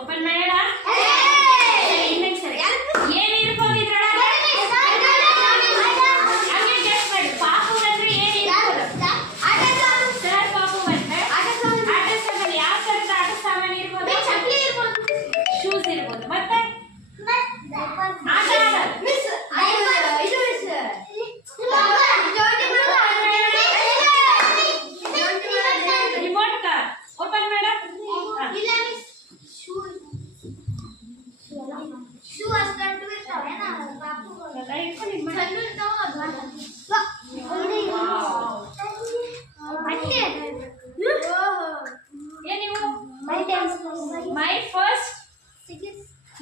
Open ಮಾಡೋಣ. ಇನ್ನೊಂದು ಸರಿ ಏನು ಇರ್ಬೋದಿದ್ರೊಳಗೆ ಹಂಗೆ ಗೆಸ್ ಮಾಡಿ. ಪಾಪು ಅಂದ್ರೆ ಏನು ಇರ್ಬೋದು? ಸರ್ ಪಾಪು ಅಂದ್ರೆ ಆಟ ಸಾಮಾನು. ಯಾವ ಥರದ ಆಟ ಸಾಮಾನು ಇರ್ಬೋದು? ಶೂಸ್ ಇರ್ಬೋದು. ಮತ್ತೆ ಆಟ ರಿಮೋಟ್ ಕಾರ್. ಓಪನ್ ಮಾಡ.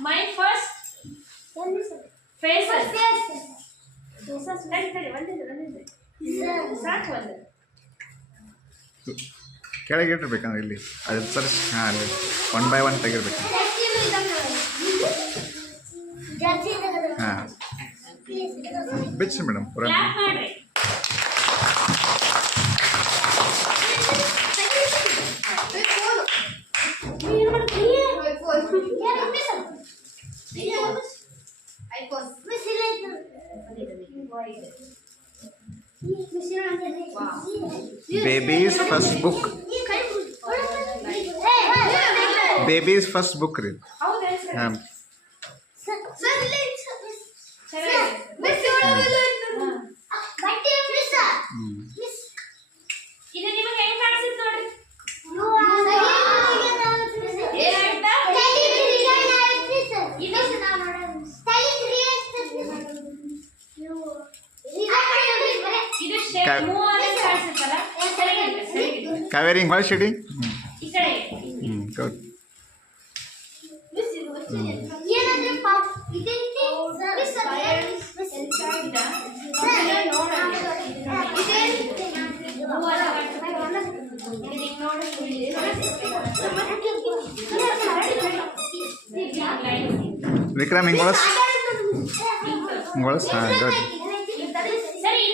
My first faces. ಸಾಕು ಒಂದು ಕೆಳಗೆ ಇಟ್ಟಿರ್ಬೇಕಂದ್ರೆ ಇಲ್ಲಿ ಅದು ಸರ್. ಹಾಂ, ಅಲ್ಲಿ 1 by 1 ತೆಗಿರ್ಬೇಕು. ಹಾಂ, ಬಿಚ್ಚಿ ಮೇಡಮ್ ಪೂರ. Baby's first book. Baby's first book ರೀ. ಹಾಂ, ಇದು ನಿಮಗೆ ಹೆಂಗ್ ಕಾಣಿಸುತ್ತೆ ನೋಡಿ. ಕಾವೇರಿ ಭಾಳ ಶೇಡಿಂಗ್. ಈ ಕಡೆ ಗುಡ್. ವಿಕ್ರಮ್ ಇಂಗ್ಲಿಷ್. ಹಾಂ, ಗುಡ್. ಸರಿ.